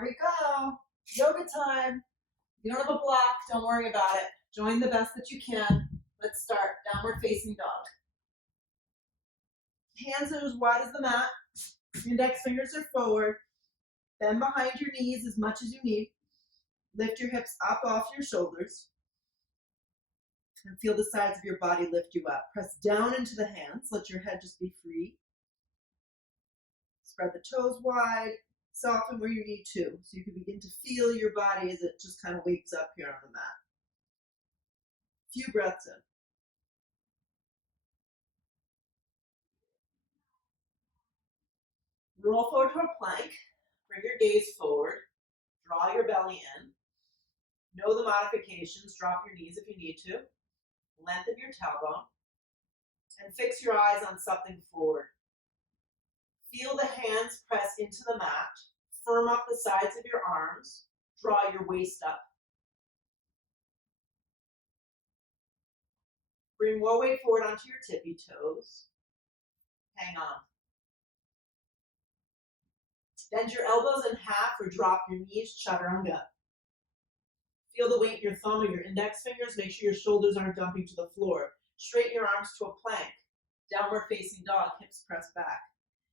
Here we go. Yoga time. You don't have a block, don't worry about it. Join the best that you can. Let's start. Downward facing dog. Hands are as wide as the mat. Index fingers are forward. Bend behind your knees as much as you need. Lift your hips up off your shoulders. And feel the sides of your body lift you up. Press down into the hands. Let your head just be free. Spread the toes wide. Soften where you need to. So you can begin to feel your body as it just kind of wakes up here on the mat. Few breaths in. Roll forward to a plank. Bring your gaze forward. Draw your belly in. Know the modifications. Drop your knees if you need to. Lengthen your tailbone. And fix your eyes on something forward. Feel the hands press into the mat. Firm up the sides of your arms. Draw your waist up. Bring more weight forward onto your tippy toes. Hang on. Bend your elbows in half or drop your knees, chaturanga. Feel the weight in your thumb and your index fingers. Make sure your shoulders aren't dumping to the floor. Straighten your arms to a plank. Downward facing dog, hips press back.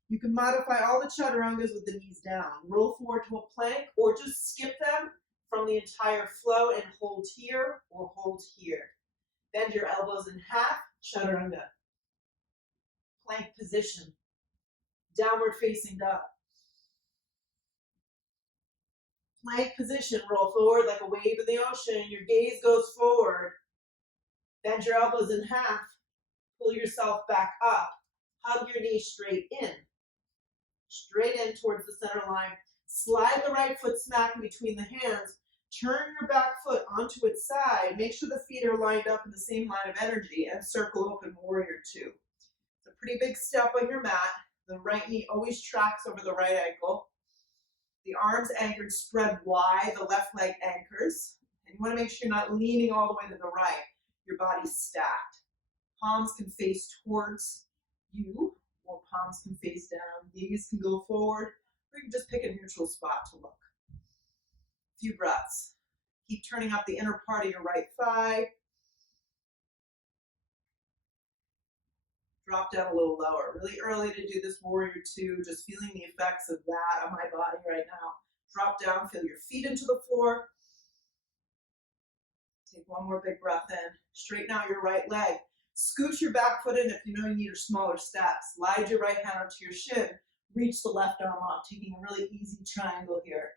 You can modify all the chaturangas with the knees down. Roll forward to a plank or just skip them from the entire flow and hold here or hold here. Bend your elbows in half, chaturanga. Plank position. Downward facing dog. Plank position, roll forward like a wave in the ocean. Your gaze goes forward. Bend your elbows in half. Pull yourself back up. Hug your knees straight in. Straight in towards the center line. Slide the right foot smack in between the hands. Turn your back foot onto its side. Make sure the feet are lined up in the same line of energy and circle open warrior two. It's a pretty big step on your mat. The right knee always tracks over the right ankle. The arms anchored spread wide, the left leg anchors. And you want to make sure you're not leaning all the way to the right. Your body's stacked. Palms can face towards you, or palms can face down. Knees can go forward, or you can just pick a neutral spot to look. A few breaths. Keep turning up the inner part of your right thigh. Drop down a little lower. Really early to do this warrior two, just feeling the effects of that on my body right now. Drop down, feel your feet into the floor. Take one more big breath in. Straighten out your right leg. Scooch your back foot in if you know you need a smaller step. Slide your right hand onto your shin. Reach the left arm up, taking a really easy triangle here.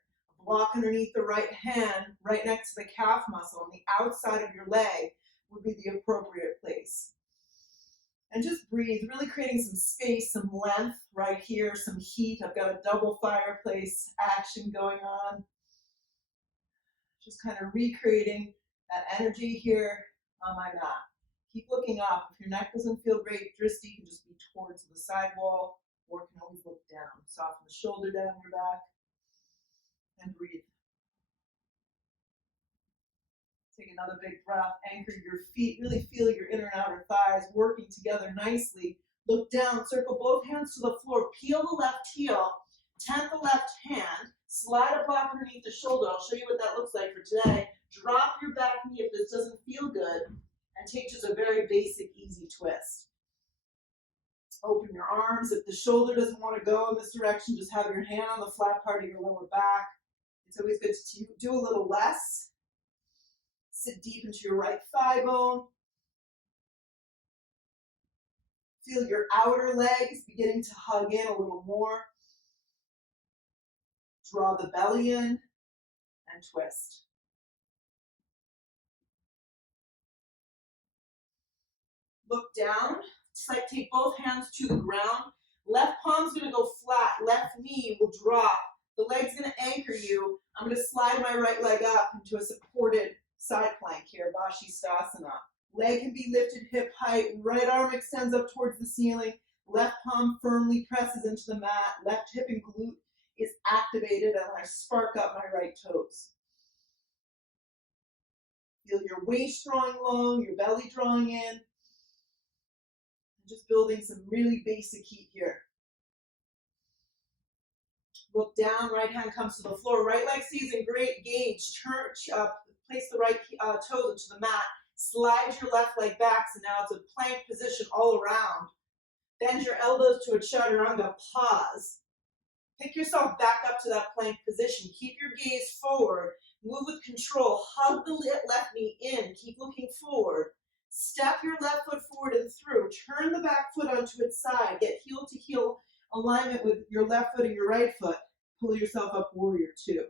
Block underneath the right hand, right next to the calf muscle on the outside of your leg would be the appropriate place. And just breathe, really creating some space, some length right here, some heat. I've got a double fireplace action going on. Just kind of recreating that energy here on my mat. Keep looking up. If your neck doesn't feel great, drishti can just be towards the side wall, or can always look down. Soften the shoulder down your back, and breathe. Take another big breath. Anchor your feet. Really feel your inner and outer thighs working together nicely. Look down. Circle both hands to the floor. Peel the left heel. Tent the left hand. Slide a block underneath the shoulder. I'll show you what that looks like for today. Drop your back knee if this doesn't feel good. And take just a very basic, easy twist. Open your arms. If the shoulder doesn't want to go in this direction, just have your hand on the flat part of your lower back. It's always good to do a little less. Sit deep into your right thigh bone. Feel your outer legs beginning to hug in a little more. Draw the belly in and twist. Look down. Take both hands to the ground. Left palm's going to go flat. Left knee will drop. The leg's going to anchor you. I'm going to slide my right leg up into a supported side plank here, Vashisthasana. Leg can be lifted hip height. Right arm extends up towards the ceiling. Left palm firmly presses into the mat. Left hip and glute is activated, and I spark up my right toes. Feel your waist drawing long, your belly drawing in. Just building some really basic heat here. Look down, right hand comes to the floor. Right leg stays in great gauge. Place the right toes into the mat. Slide your left leg back, so now it's a plank position all around. Bend your elbows to a chaturanga, pause. Pick yourself back up to that plank position. Keep your gaze forward. Move with control. Hug the left knee in. Keep looking forward. Step your left foot forward and through. Turn the back foot onto its side. Get heel to heel alignment with your left foot and your right foot. Pull yourself up, warrior two.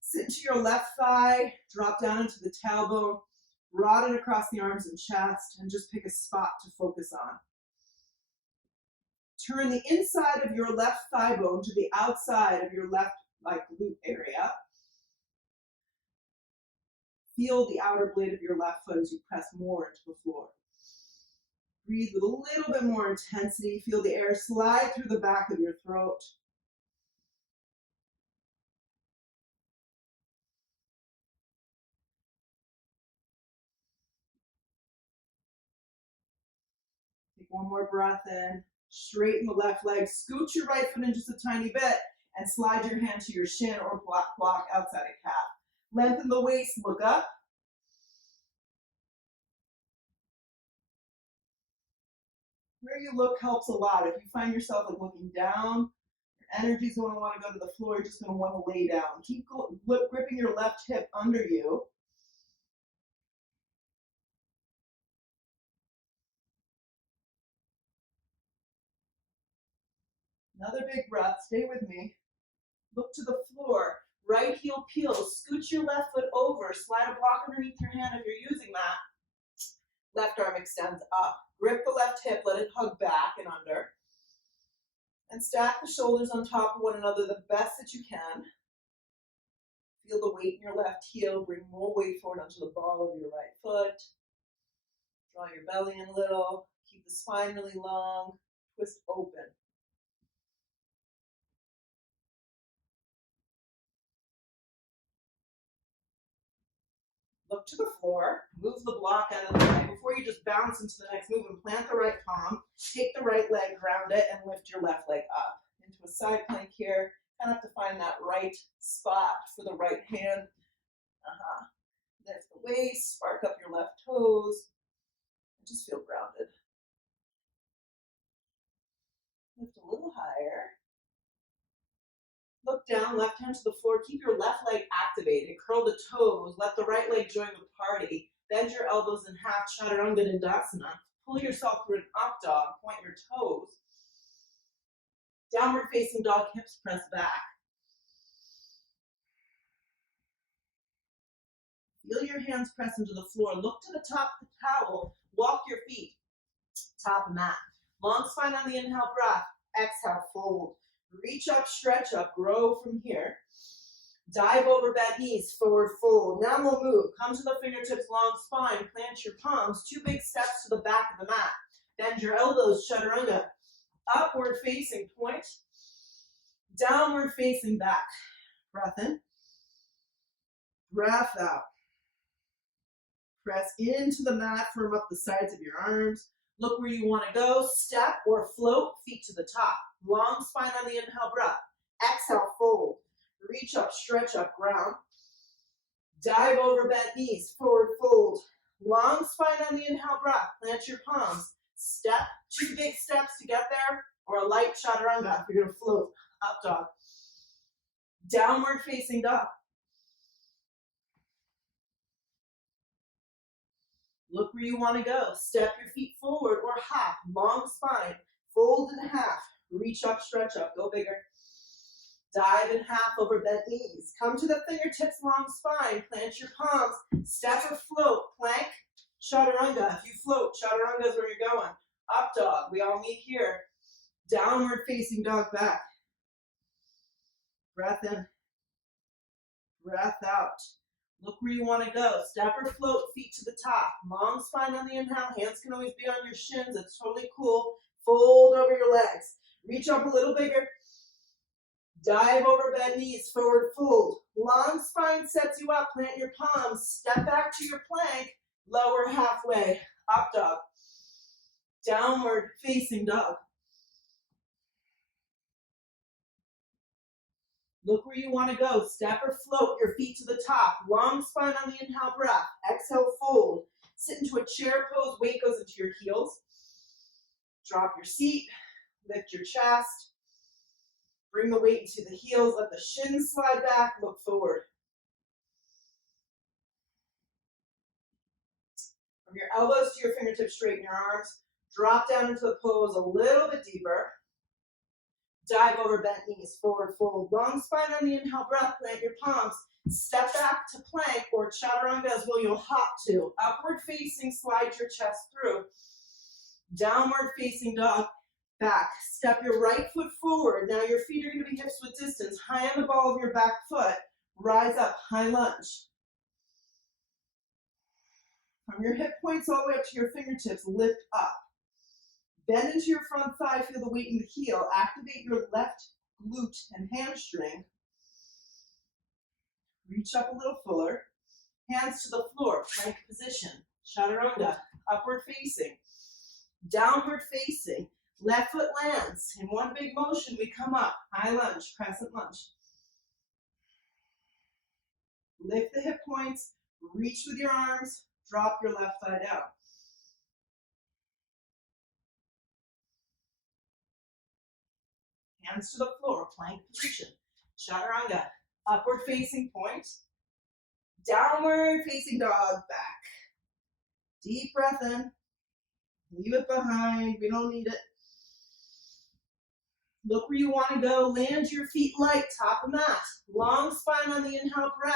Sit into your left thigh. Drop down into the tailbone. Broaden across the arms and chest, and just pick a spot to focus on. Turn the inside of your left thigh bone to the outside of your left glute area. Feel the outer blade of your left foot as you press more into the floor. Breathe with a little bit more intensity. Feel the air slide through the back of your throat. Take one more breath in. Straighten the left leg. Scoot your right foot in just a tiny bit and slide your hand to your shin or block outside of calf. Lengthen the waist, look up. Where you look helps a lot. If you find yourself looking down, your energy's going to want to go to the floor. You're just going to want to lay down. Keep gripping your left hip under you. Another big breath. Stay with me. Look to the floor. Right heel peels. Scoot your left foot over. Slide a block underneath your hand if you're using that. Left arm extends up. Grip the left hip. Let it hug back and under. And stack the shoulders on top of one another the best that you can. Feel the weight in your left heel. Bring more weight forward onto the ball of your right foot. Draw your belly in a little. Keep the spine really long. Twist open. Look to the floor, move the block out of the way. Before you just bounce into the next move and plant the right palm, take the right leg, ground it, and lift your left leg up. Into a side plank here. Kind of have to find that right spot for the right hand. Lift the waist, spark up your left toes, and just feel grounded. Lift a little higher. Look down, left hand to the floor. Keep your left leg activated. Curl the toes. Let the right leg join the party. Bend your elbows in half, chaturanga dandasana. Pull yourself through an up dog. Point your toes. Downward facing dog, hips press back. Feel your hands press into the floor. Look to the top of the towel. Walk your feet. Top of mat. Long spine on the inhale breath. Exhale, fold. Reach up, stretch up, grow from here. Dive over bent knees, forward fold. Now we'll move. Come to the fingertips, long spine. Plant your palms. 2 big steps to the back of the mat. Bend your elbows, chaturanga. Upward facing point. Downward facing back. Breath in. Breath out. Press into the mat. Firm up the sides of your arms. Look where you want to go. Step or float, feet to the top. Long spine on the inhale breath. Exhale, fold. Reach up, stretch up, ground. Dive over bent knees, forward fold. Long spine on the inhale breath. Plant your palms. Step, 2 big steps to get there, or a light chaturanga if you're going to float. Up dog. Downward facing dog. Look where you want to go. Step your feet forward or hop. Long spine. Fold in half. Reach up, stretch up. Go bigger. Dive in half over bent knees. Come to the fingertips, long spine. Plant your palms. Step or float. Plank. Chaturanga. If you float, chaturanga is where you're going. Up dog. We all meet here. Downward facing dog back. Breath in. Breath out. Look where you want to go. Step or float, feet to the top. Long spine on the inhale. Hands can always be on your shins. It's totally cool. Fold over your legs. Reach up a little bigger. Dive over bend knees, forward fold. Long spine sets you up. Plant your palms. Step back to your plank. Lower halfway. Up dog. Downward facing dog. Look where you want to go. Step or float your feet to the top. Long spine on the inhale breath. Exhale, fold. Sit into a chair pose. Weight goes into your heels. Drop your seat. Lift your chest. Bring the weight into the heels. Let the shins slide back. Look forward. From your elbows to your fingertips, straighten your arms. Drop down into the pose a little bit deeper. Dive over bent knees, forward fold. Long spine on the inhale breath, plant your palms. Step back to plank or chaturanga as well. You'll hop to. Upward facing, slide your chest through. Downward facing dog, back. Step your right foot forward. Now your feet are going to be hips width distance. High on the ball of your back foot. Rise up, high lunge. From your hip points all the way up to your fingertips, lift up. Bend into your front thigh, feel the weight in the heel. Activate your left glute and hamstring. Reach up a little fuller. Hands to the floor, plank position. Chaturanga, upward facing. Downward facing. Left foot lands. In one big motion, we come up. High lunge, crescent lunge. Lift the hip points. Reach with your arms. Drop your left thigh down. Hands to the floor, plank position. Chaturanga, upward facing point. Downward facing dog, back. Deep breath in. Leave it behind, we don't need it. Look where you want to go. Land your feet light, top of mat. Long spine on the inhale breath.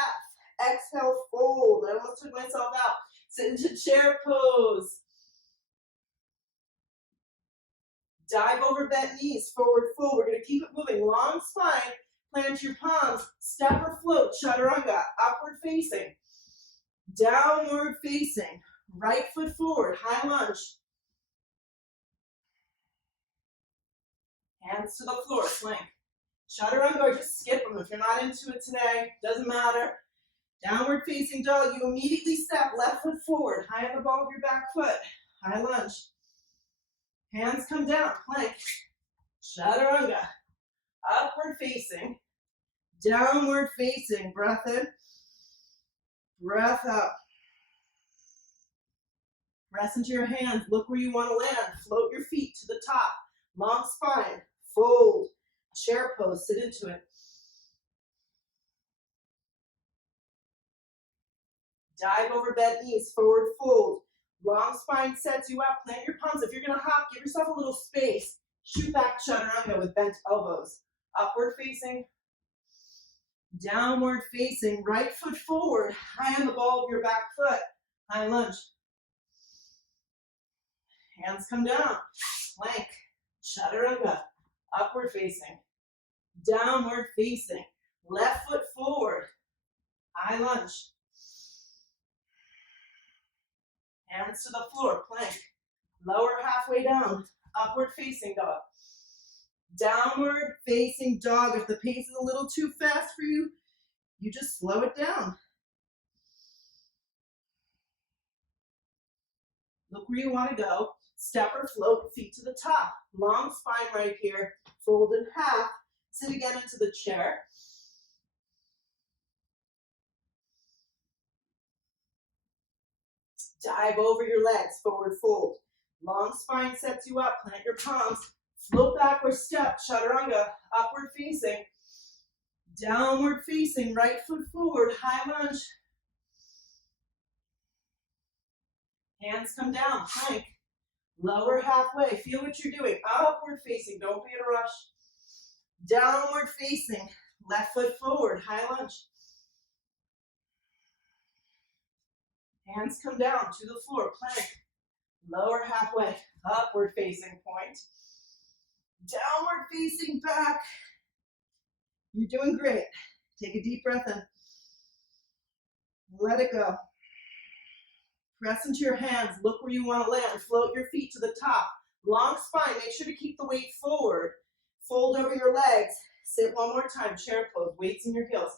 Exhale, fold. I almost took myself out. Sit into chair pose. Dive over bent knees, forward fold. We're going to keep it moving. Long spine, plant your palms. Step or float, chaturanga. Upward facing. Downward facing. Right foot forward, high lunge. Hands to the floor, plank. Chaturanga, or just skip them if you're not into it today. Doesn't matter. Downward facing dog, you immediately step left foot forward, high on the ball of your back foot. High lunge. Hands come down, plank. Chaturanga. Upward facing. Downward facing. Breath in. Breath out. Press into your hands. Look where you want to land. Float your feet to the top. Long spine. Fold. Chair pose. Sit into it. Dive over bent knees. Forward fold. Long spine sets you up. Plant your palms. If you're going to hop, give yourself a little space. Shoot back chaturanga with bent elbows. Upward facing. Downward facing. Right foot forward. High on the ball of your back foot. High lunge. Hands come down. Plank. Chaturanga. Upward facing. Downward facing. Left foot forward. High lunge. Hands to the floor, plank. Lower halfway down, upward facing dog. Downward facing dog. If the pace is a little too fast for you, you just slow it down. Look where you want to go. Step or float, feet to the top. Long spine right here. Fold in half. Sit again into the chair. Dive over your legs, forward fold. Long spine sets you up, plant your palms. Float backward step, chaturanga, upward facing. Downward facing, right foot forward, high lunge. Hands come down, plank. Lower halfway, feel what you're doing. Upward facing, don't be in a rush. Downward facing, left foot forward, high lunge. Hands come down to the floor, plank. Lower halfway, upward facing point. Downward facing back. You're doing great. Take a deep breath in. Let it go. Press into your hands. Look where you want to land. Float your feet to the top. Long spine. Make sure to keep the weight forward. Fold over your legs. Sit one more time. Chair pose. Weights in your heels.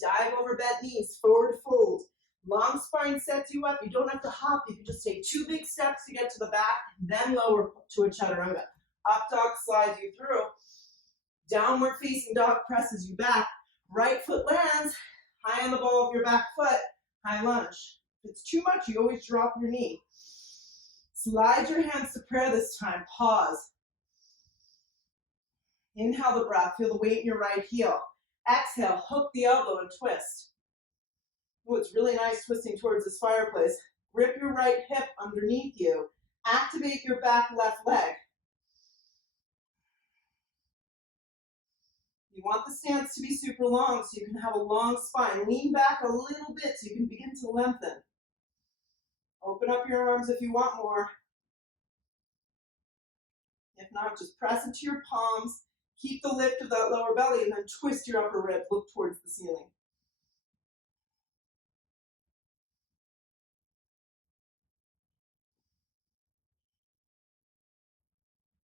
Dive over bent knees, forward fold. Long spine sets you up. You don't have to hop. You can just take 2 big steps to get to the back, then lower to a chaturanga. Up dog slides you through. Downward facing dog presses you back. Right foot lands high on the ball of your back foot. High lunge. If it's too much, you always drop your knee. Slide your hands to prayer this time. Pause. Inhale the breath. Feel the weight in your right heel. Exhale, hook the elbow and twist. Oh, it's really nice twisting towards this fireplace. Grip your right hip underneath you. Activate your back left leg. You want the stance to be super long so you can have a long spine. Lean back a little bit so you can begin to lengthen. Open up your arms if you want more. If not, just press into your palms. Keep the lift of that lower belly and then twist your upper ribs. Look towards the ceiling.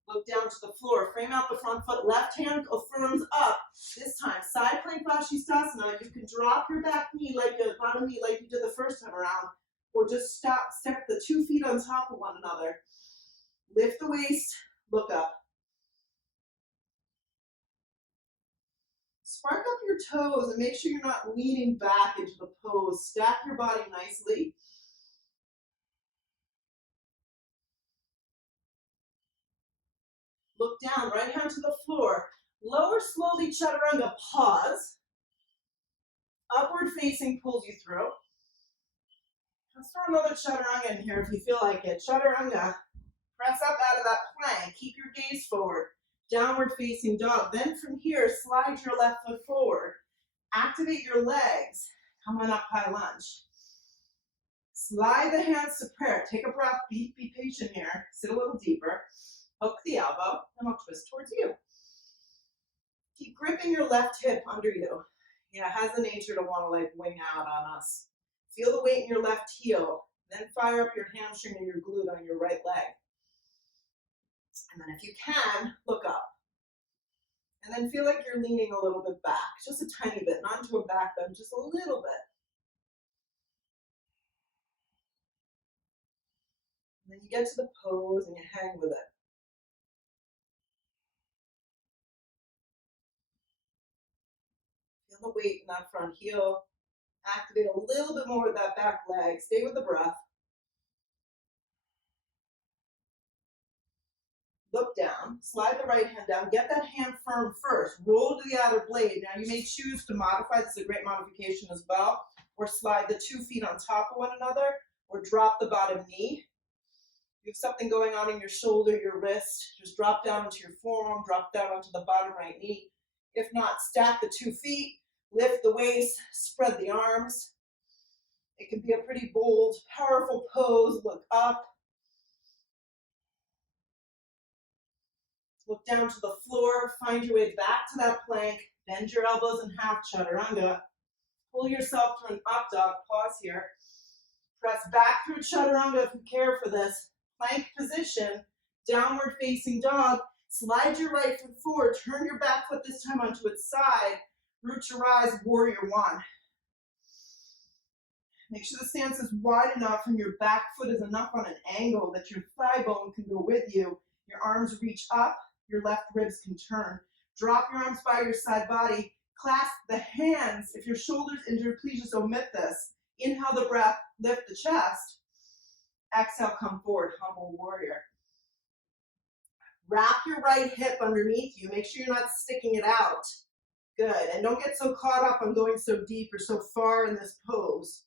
Look down to the floor. Frame out the front foot. Left hand affirms up. This time, side plank Vashisthasana. You can drop your back knee like a bottom knee like you did the first time around, or just step the 2 feet on top of one another. Lift the waist. Look up. Spark up your toes and make sure you're not leaning back into the pose. Stack your body nicely. Look down, right hand to the floor. Lower slowly, chaturanga, pause. Upward facing pulls you through. Let's throw another chaturanga in here if you feel like it. Chaturanga, press up out of that plank. Keep your gaze forward. Downward facing dog. Then from here, slide your left foot forward. Activate your legs. Come on up, high lunge. Slide the hands to prayer. Take a breath. Be patient here. Sit a little deeper. Hook the elbow, and I'll twist towards you. Keep gripping your left hip under you. Yeah, it has a nature to want to like wing out on us. Feel the weight in your left heel. Then fire up your hamstring and your glute on your right leg. And then if you can, look up. And then feel like you're leaning a little bit back. Just a tiny bit, not into a back bend, just a little bit. And then you get to the pose and you hang with it. Feel the weight in that front heel. Activate a little bit more with that back leg. Stay with the breath. Look down. Slide the right hand down. Get that hand firm first. Roll to the outer blade. Now you may choose to modify. This is a great modification as well. Or slide the 2 feet on top of one another. Or drop the bottom knee. You have something going on in your shoulder, your wrist. Just drop down into your forearm. Drop down onto the bottom right knee. If not, stack the 2 feet. Lift the waist, spread the arms. It can be a pretty bold, powerful pose. Look up. Look down to the floor. Find your way back to that plank. Bend your elbows in half, chaturanga. Pull yourself to an up dog. Pause here. Press back through chaturanga if you care for this. Plank position. Downward facing dog. Slide your right foot forward. Turn your back foot this time onto its side. Root to rise, warrior one. Make sure the stance is wide enough and your back foot is enough on an angle that your thigh bone can go with you. Your arms reach up, your left ribs can turn. Drop your arms by your side body. Clasp the hands. If your shoulder's injured, please just omit this. Inhale the breath, lift the chest. Exhale, come forward, humble warrior. Wrap your right hip underneath you. Make sure you're not sticking it out. Good, and don't get so caught up on going so deep or so far in this pose.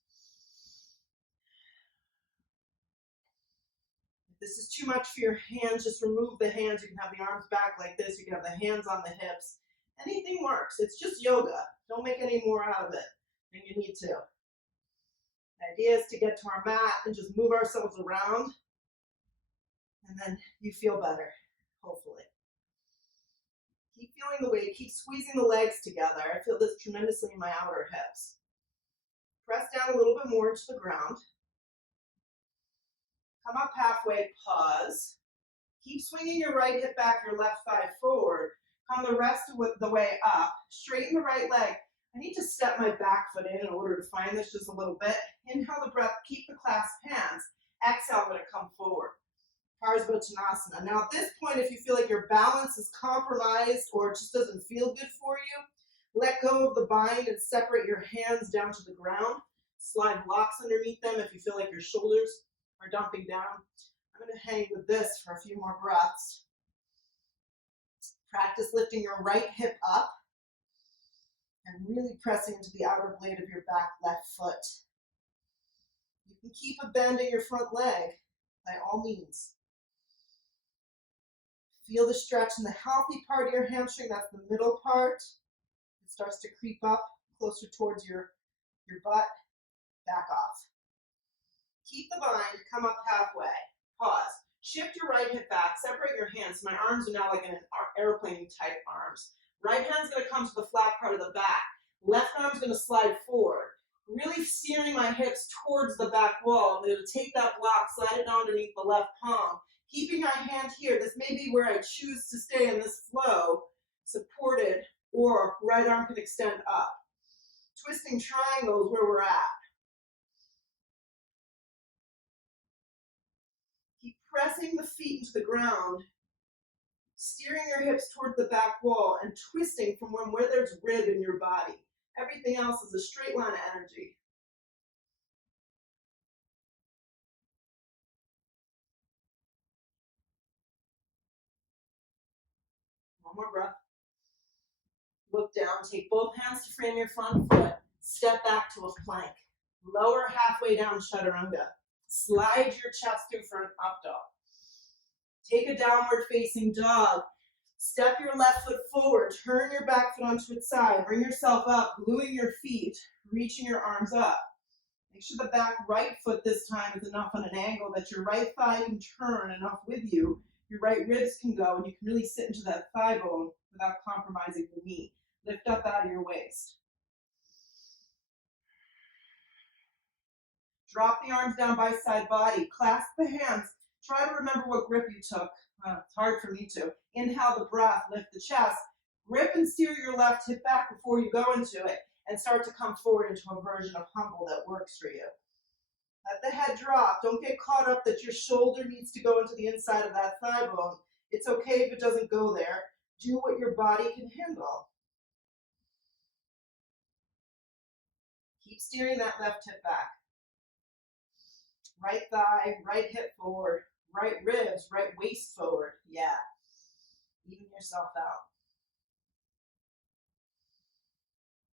If this is too much for your hands, just remove the hands. You can have the arms back like this. You can have the hands on the hips. Anything works. It's just yoga. Don't make any more out of it than you need to. The idea is to get to our mat and just move ourselves around, and then you feel better, hopefully. Keep feeling the weight. Keep squeezing the legs together. I feel this tremendously in my outer hips. Press down a little bit more into the ground. Come up halfway, pause. Keep swinging your right hip back, your left thigh forward. Come the rest of the way up. Straighten the right leg. I need to step my back foot in order to find this just a little bit. Inhale the breath. Keep the clasped hands. Exhale, I'm going to come forward. Parsvottanasana. Now at this point, if you feel like your balance is compromised or it just doesn't feel good for you, let go of the bind and separate your hands down to the ground. Slide blocks underneath them if you feel like your shoulders are dumping down. I'm going to hang with this for a few more breaths. Practice lifting your right hip up and really pressing into the outer blade of your back left foot. You can keep a bend in your front leg by all means. Feel the stretch in the healthy part of your hamstring, that's the middle part. It starts to creep up closer towards your butt. Back off. Keep the bind, come up halfway. Pause. Shift your right hip back, separate your hands. My arms are now like an airplane type arms. Right hand's going to come to the flat part of the back. Left arm's going to slide forward. Really steering my hips towards the back wall. I'm going to take that block, slide it underneath the left palm. Keeping my hand here, this may be where I choose to stay in this flow, supported, or right arm can extend up. Twisting triangle is where we're at. Keep pressing the feet into the ground, steering your hips towards the back wall and twisting from where there's rib in your body. Everything else is a straight line of energy. One more breath. Look down, take both hands to frame your front foot, step back to a plank. Lower halfway down chaturanga. Slide your chest through for an up dog. Take a downward facing dog. Step your left foot forward, turn your back foot onto its side, bring yourself up, gluing your feet, reaching your arms up. Make sure the back right foot this time is enough on an angle that your right thigh can turn enough with you. Your right ribs can go and you can really sit into that thigh bone without compromising the knee. Lift up out of your waist. Drop the arms down by side body. Clasp the hands. Try to remember what grip you took. It's hard for me to. Inhale the breath, lift the chest. Grip and steer your left hip back before you go into it and start to come forward into a version of humble that works for you. Let the head drop. Don't get caught up that your shoulder needs to go into the inside of that thigh bone. It's okay if it doesn't go there. Do what your body can handle. Keep steering that left hip back. Right thigh, right hip forward, right ribs, right waist forward. Yeah. Even yourself out.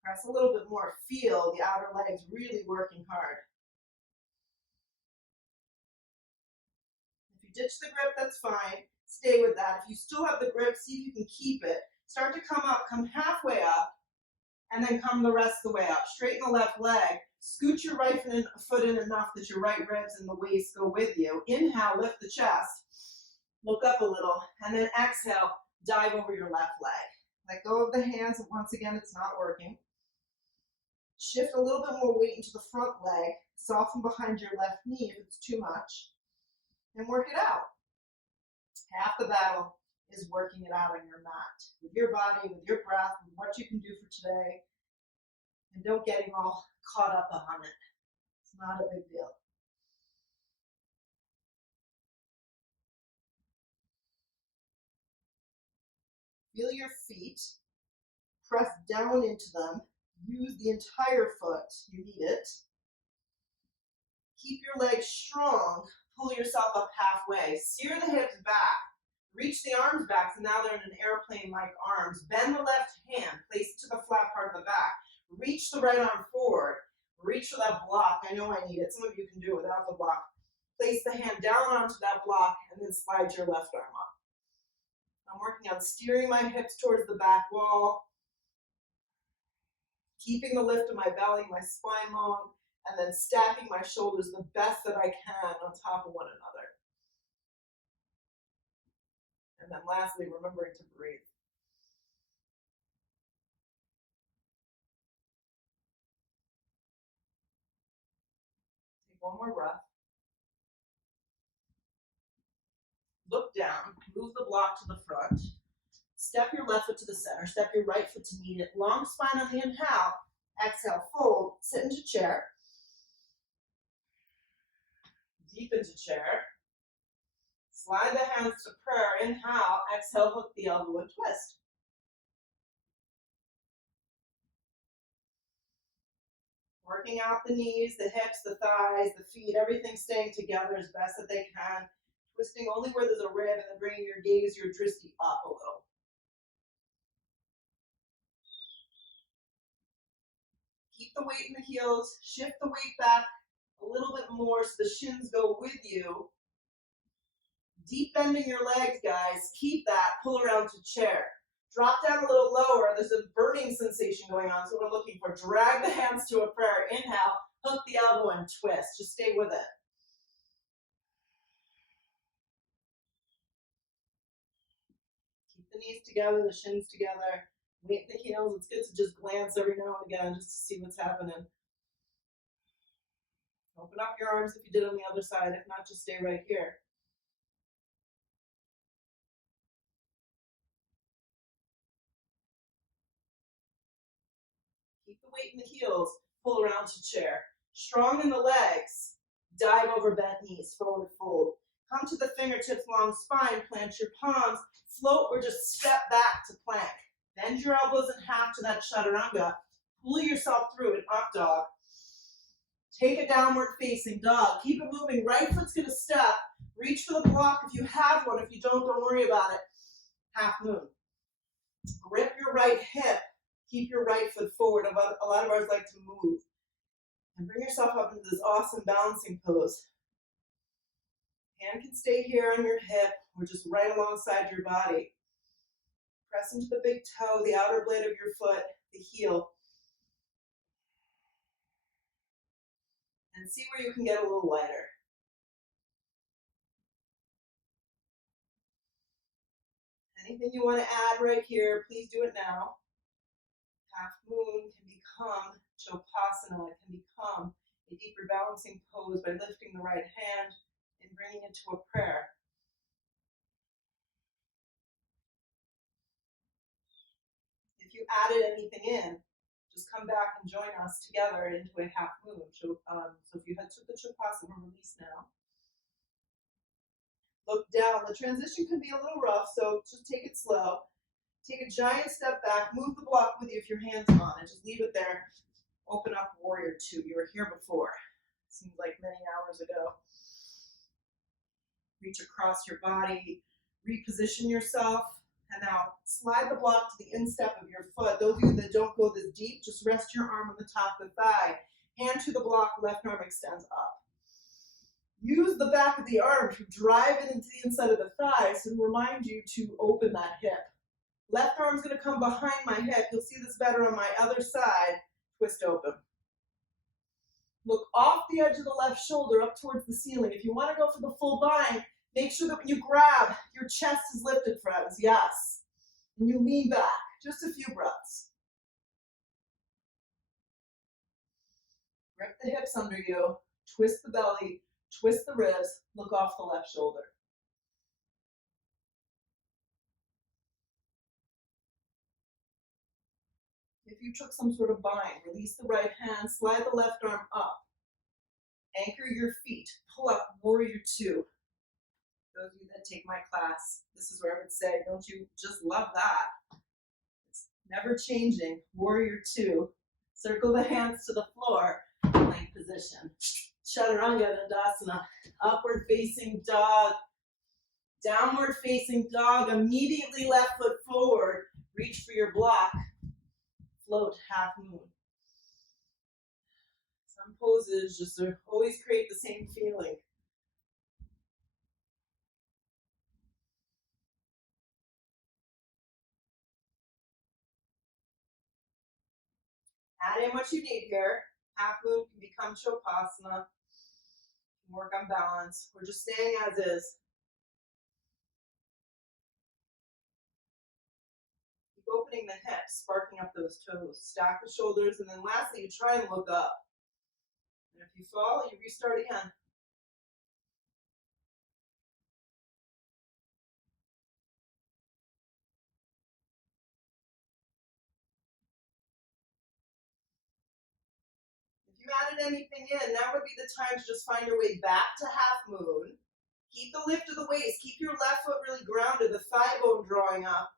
Press a little bit more. Feel the outer legs really working hard. If you ditch the grip, that's fine. Stay with that. If you still have the grip, see if you can keep it. Start to come up, come halfway up, and then come the rest of the way up. Straighten the left leg. Scoot your right foot in enough that your right ribs and the waist go with you. Inhale, lift the chest. Look up a little. And then exhale, dive over your left leg. Let go of the hands if once again it's not working. Shift a little bit more weight into the front leg. Soften behind your left knee if it's too much. And work it out. Half the battle is working it out on your mat. With your body, with your breath, with what you can do for today. And don't get all caught up on it. It's not a big deal. Feel your feet. Press down into them. Use the entire foot. You need it. Keep your legs strong. Pull yourself up halfway. Steer the hips back. Reach the arms back, so now they're in an airplane-like arms. Bend the left hand. Place it to the flat part of the back. Reach the right arm forward. Reach for that block. I know I need it. Some of you can do it without the block. Place the hand down onto that block and then slide your left arm up. I'm working on steering my hips towards the back wall, keeping the lift of my belly, my spine long, and then stacking my shoulders the best that I can on top of one another. And then lastly, remembering to breathe. Take one more breath. Look down, move the block to the front. Step your left foot to the center, step your right foot to meet it. Long spine on the inhale. Exhale, fold, sit into chair. Deep into chair. Slide the hands to prayer. Inhale, exhale, hook the elbow and twist. Working out the knees, the hips, the thighs, the feet, everything staying together as best that they can. Twisting only where there's a rib and then bringing your gaze, your drishti up a little. Keep the weight in the heels, shift the weight back a little bit more so the shins go with you. Deep bending your legs, guys. Keep that. Pull around to chair. Drop down a little lower. There's a burning sensation going on, so we're looking for drag the hands to a prayer. Inhale, hook the elbow and twist. Just stay with it. Keep the knees together, the shins together. Weight the heels. It's good to just glance every now and again just to see what's happening. Open up your arms if you did on the other side. If not, just stay right here. Keep the weight in the heels. Pull around to chair. Strong in the legs. Dive over bent knees. Forward fold. Come to the fingertips, long spine. Plant your palms. Float or just step back to plank. Bend your elbows in half to that chaturanga. Pull yourself through an up dog. Take a downward facing dog. Keep it moving. Right foot's going to step. Reach for the block if you have one. If you don't worry about it. Half moon. Grip your right hip. Keep your right foot forward. A lot of ours like to move. And bring yourself up into this awesome balancing pose. Hand can stay here on your hip or just right alongside your body. Press into the big toe, the outer blade of your foot, the heel. And see where you can get a little lighter. Anything you want to add right here, please do it now. Half moon can become Chopasana. It can become a deeper balancing pose by lifting the right hand and bringing it to a prayer. If you added anything in, just come back and join us together into a half moon. So if you took the Chopasana, release now. Look down. The transition can be a little rough, so just take it slow. Take a giant step back. Move the block with you if your hand's on it. Just leave it there. Open up warrior two. You were here before. Seems like many hours ago. Reach across your body. Reposition yourself. And now slide the block to the instep of your foot. Those of you that don't go this deep, just rest your arm on the top of the thigh. Hand to the block, left arm extends up. Use the back of the arm to drive it into the inside of the thighs and remind you to open that hip. Left arm's going to come behind my hip. You'll see this better on my other side. Twist open. Look off the edge of the left shoulder up towards the ceiling. If you want to go for the full bind, make sure that when you grab, your chest is lifted, friends. Yes. And you lean back. Just a few breaths. Grip the hips under you. Twist the belly. Twist the ribs. Look off the left shoulder. If you took some sort of bind, release the right hand, slide the left arm up. Anchor your feet. Pull up, warrior two. Those of you that take my class, this is where I would say, don't you just love that? It's never changing. Warrior two. Circle the hands to the floor. Plank position. Chaturanga Dandasana. Upward facing dog. Downward facing dog. Immediately left foot forward. Reach for your block. Float half moon. Some poses just always create the same feeling. Add in what you need here. Half moon can become Chopasana. Work on balance. We're just staying as is. Keep opening the hips, sparking up those toes. Stack the shoulders, and then lastly, you try and look up. And if you fall, you restart again. If you added anything in, now would be the time to just find your way back to half moon. Keep the lift of the waist. Keep your left foot really grounded, the thigh bone drawing up.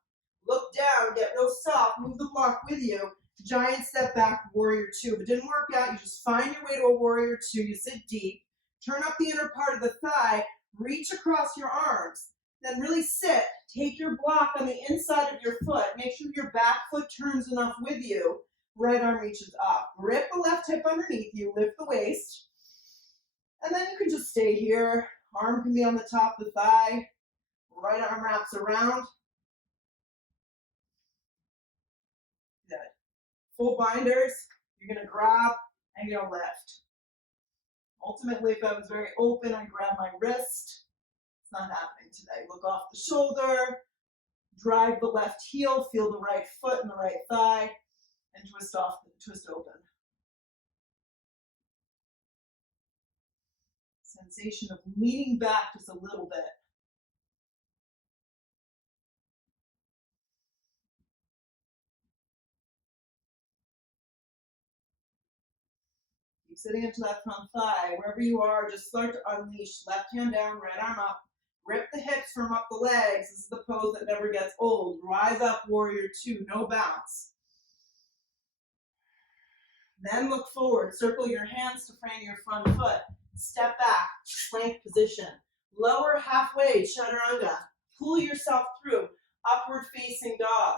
Look down, get real soft, move the block with you. Giant step back, warrior two. If it didn't work out, you just find your way to a warrior two. You sit deep, turn up the inner part of the thigh, reach across your arms. Then really sit, take your block on the inside of your foot. Make sure your back foot turns enough with you. Right arm reaches up. Grip the left hip underneath you, lift the waist. And then you can just stay here. Arm can be on the top of the thigh. Right arm wraps around. Good. Full binders. You're going to grab and you're going to lift. Ultimately, if I was very open, I'd grab my wrist. It's not happening today. Look off the shoulder. Drive the left heel. Feel the right foot and the right thigh. And twist off, twist open. Sensation of leaning back just a little bit. Keep sitting into that front thigh. Wherever you are, just start to unleash. Left hand down, right arm up. Grip the hips, firm up the legs. This is the pose that never gets old. Rise up, warrior two, no bounce. Then look forward. Circle your hands to frame your front foot. Step back, plank position. Lower halfway, chaturanga. Pull yourself through. Upward facing dog.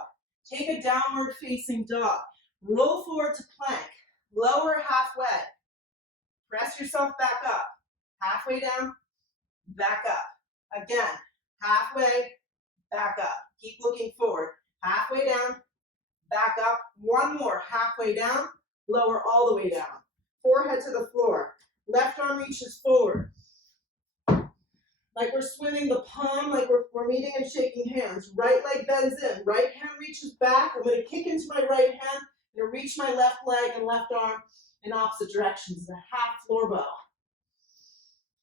Take a downward facing dog. Roll forward to plank. Lower halfway. Press yourself back up. Halfway down, back up. Again, halfway, back up. Keep looking forward. Halfway down, back up. One more. Halfway down, lower all the way down. Forehead to the floor. Left arm reaches forward. Like we're swimming the palm, like we're meeting and shaking hands. Right leg bends in. Right hand reaches back. I'm going to kick into my right hand. I'm going to reach my left leg and left arm in opposite directions. A half floor bow.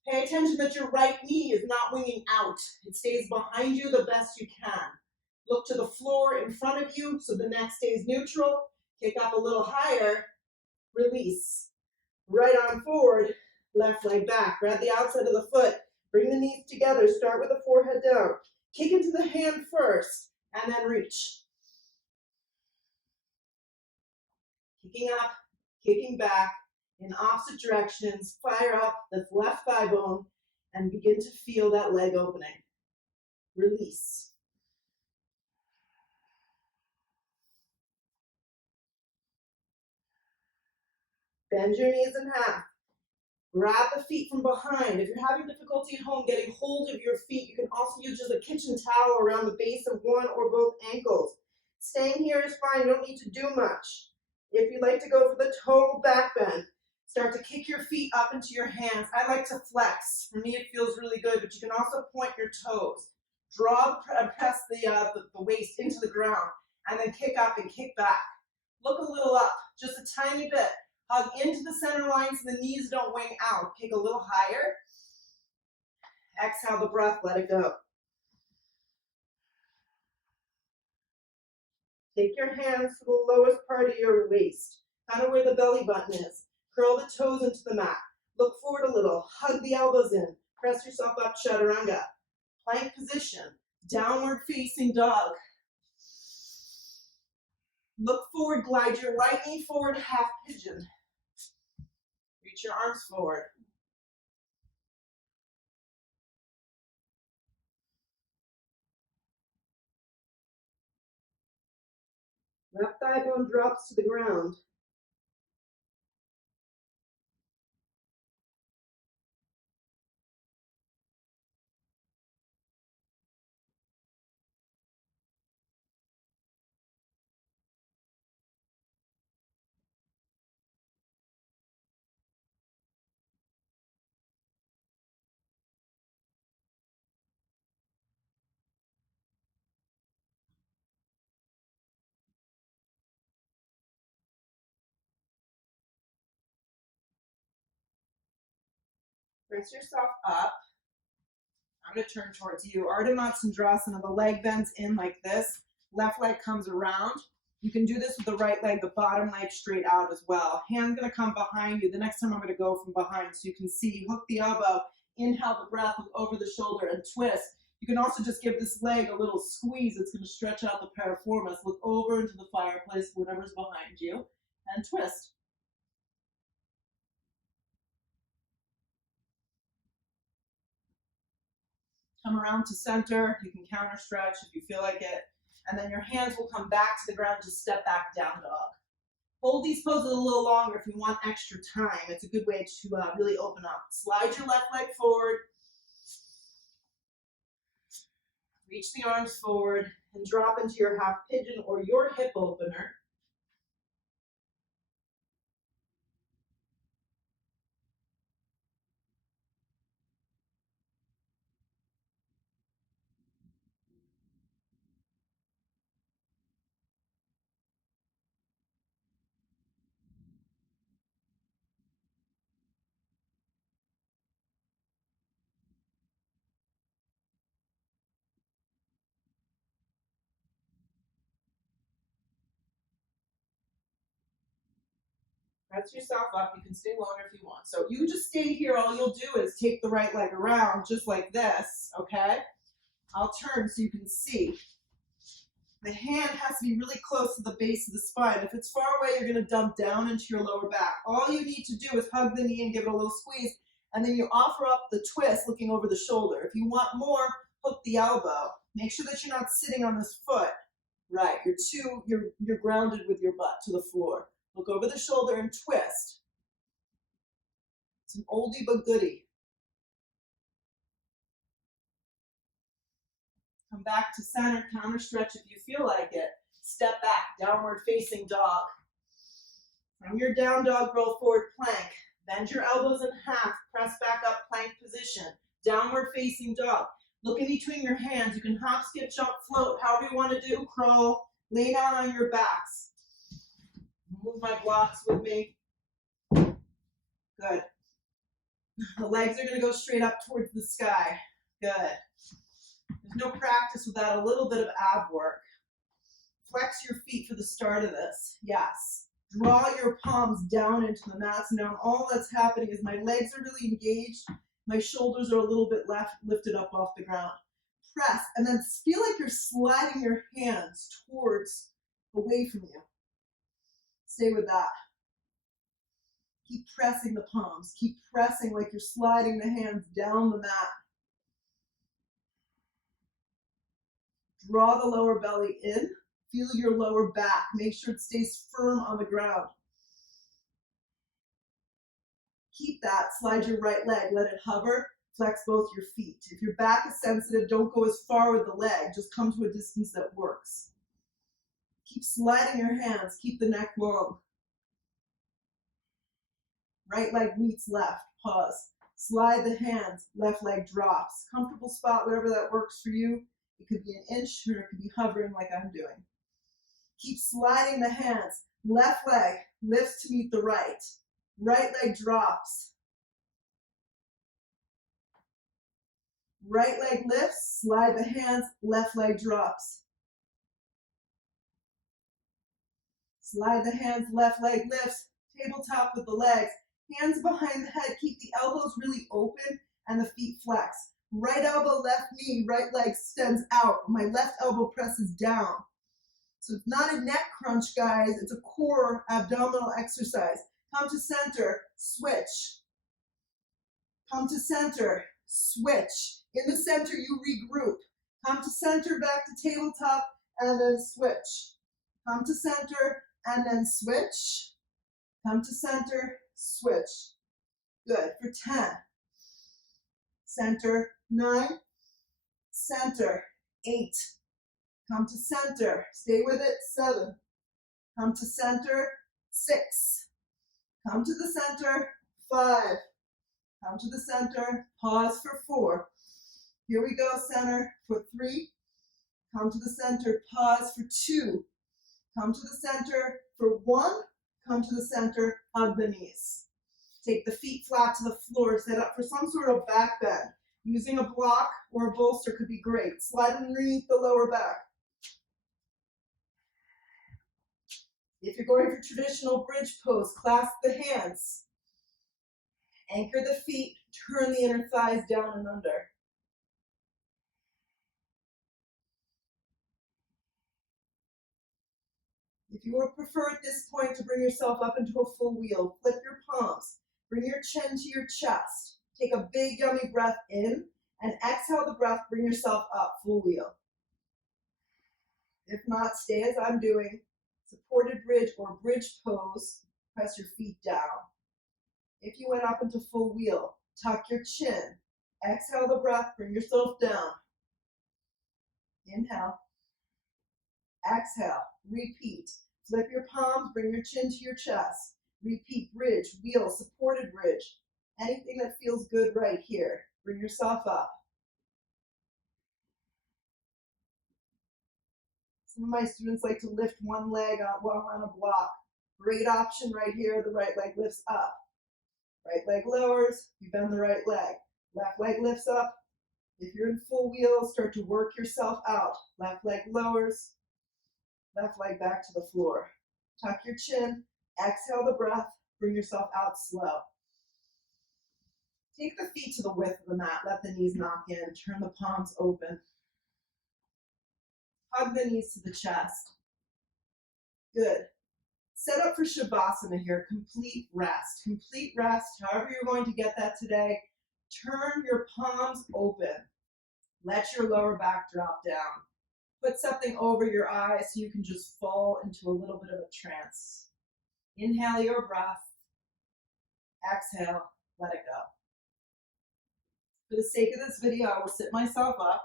Pay attention that your right knee is not winging out. It stays behind you the best you can. Look to the floor in front of you so the neck stays neutral. Kick up a little higher. Release. Right arm forward, left leg back. Grab the outside of the foot. Bring the knees together. Start with the forehead down. Kick into the hand first, and then reach. Kicking up, kicking back in opposite directions. Fire up the left thigh bone and begin to feel that leg opening. Release. Bend your knees in half. Grab the feet from behind. If you're having difficulty at home getting hold of your feet, you can also use just a kitchen towel around the base of one or both ankles. Staying here is fine. You don't need to do much. If you like to go for the total back bend, start to kick your feet up into your hands. I like to flex. For me, it feels really good, but you can also point your toes. Press the waist into the ground, and then kick up and kick back. Look a little up, just a tiny bit. Hug into the center line so the knees don't wing out. Kick a little higher. Exhale the breath, let it go. Take your hands to the lowest part of your waist, kind of where the belly button is. Curl the toes into the mat. Look forward a little. Hug the elbows in. Press yourself up, chaturanga. Plank position. Downward facing dog. Look forward, glide your right knee forward, half pigeon. Reach your arms forward. Left thigh bone drops to the ground. Press yourself up. I'm going to turn towards you. Ardha Matsyendrasana, the leg bends in like this. Left leg comes around. You can do this with the right leg, the bottom leg straight out as well. Hand's going to come behind you. The next time I'm going to go from behind so you can see, hook the elbow, Inhale the breath, look over the shoulder and twist. You can also just give this leg a little squeeze. It's going to stretch out the piriformis. Look over into the fireplace, whatever's behind you, and twist. Come around to center. You can counter stretch if you feel like it. And then your hands will come back to the ground. Just step back, down dog. Hold these poses a little longer if you want extra time. It's a good way to really open up. Slide your left leg forward. Reach the arms forward and drop into your half pigeon or your hip opener. Press yourself up. You can stay longer if you want. So you just stay here. All you'll do is take the right leg around just like this, okay? I'll turn so you can see. The hand has to be really close to the base of the spine. If it's far away, you're going to dump down into your lower back. All you need to do is hug the knee and give it a little squeeze, and then you offer up the twist looking over the shoulder. If you want more, hook the elbow. Make sure that you're not sitting on this foot. Right, you're grounded with your butt to the floor. Look over the shoulder and twist. It's an oldie but goodie. Come back to center, counter stretch if you feel like it. Step back, downward facing dog. From your down dog, roll forward plank. Bend your elbows in half, press back up, plank position. Downward facing dog. Look in between your hands. You can hop, skip, jump, float, however you want to do. Crawl, lay down on your backs. Move my blocks with me. Good. The legs are going to go straight up towards the sky. Good. There's no practice without a little bit of ab work. Flex your feet for the start of this. Yes. Draw your palms down into the mat. So now all that's happening is my legs are really engaged. My shoulders are a little bit lifted up off the ground. Press, and then feel like you're sliding your hands towards, away from you. Stay with that. Keep pressing the palms. Keep pressing like you're sliding the hands down the mat. Draw the lower belly in. Feel your lower back. Make sure it stays firm on the ground. Keep that. Slide your right leg. Let it hover. Flex both your feet. If your back is sensitive, don't go as far with the leg. Just come to a distance that works. Keep sliding your hands. Keep the neck long. Right leg meets left. Pause. Slide the hands. Left leg drops. Comfortable spot, whatever that works for you. It could be an inch or it could be hovering like I'm doing. Keep sliding the hands. Left leg lifts to meet the right. Right leg drops. Right leg lifts. Slide the hands. Left leg drops. Slide the hands. Left leg lifts. Tabletop with the legs. Hands behind the head. Keep the elbows really open and the feet flex. Right elbow, left knee, right leg extends out. My left elbow presses down. So it's not a neck crunch, guys. It's a core abdominal exercise. Come to center, switch. Come to center, switch. In the center, you regroup. Come to center, back to tabletop, and then switch. Come to center, and then switch. Come to center, switch. Good. For 10. Center, 9. Center, 8. Come to center. Stay with it, 7. Come to center, 6. Come to the center, 5. Come to the center, pause for 4. Here we go, center, for 3. Come to the center, pause for 2. Come to the center for 1. Come to the center, hug the knees. Take the feet flat to the floor, set up for some sort of back bend. Using a block or a bolster could be great. Slide underneath the lower back. If you're going for traditional bridge pose, clasp the hands. Anchor the feet Turn the inner thighs down and under. If you would prefer at this point to bring yourself up into a full wheel, flip your palms. Bring your chin to your chest. Take a big yummy breath in and exhale the breath, bring yourself up, full wheel. If not, stay as I'm doing. Supported bridge or bridge pose, press your feet down. If you went up into full wheel, tuck your chin. Exhale the breath, bring yourself down. Inhale. Exhale. Repeat. Flip your palms, bring your chin to your chest. Repeat bridge, wheel, supported bridge. Anything that feels good right here. Bring yourself up. Some of my students like to lift one leg while on a block. Great option right here. The right leg lifts up. Right leg lowers, you bend the right leg. Left leg lifts up. If you're in full wheel, start to work yourself out. Left leg lowers, left leg back to the floor. Tuck your chin, exhale the breath, bring yourself out slow. Take the feet to the width of the mat, let the knees knock in, turn the palms open. Hug the knees to the chest. Good. Set up for Shavasana here, complete rest. Complete rest, however you're going to get that today. Turn your palms open. Let your lower back drop down. Put something over your eyes so you can just fall into a little bit of a trance. Inhale your breath. Exhale, let it go. For the sake of this video, I will sit myself up.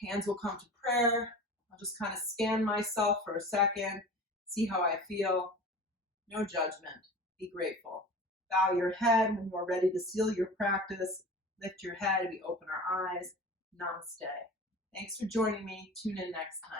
Hands will come to prayer. I'll just kind of scan myself for a second, see how I feel. No judgment. Be grateful. Bow your head when you are ready to seal your practice. Lift your head. We open our eyes. Namaste. Thanks for joining me. Tune in next time.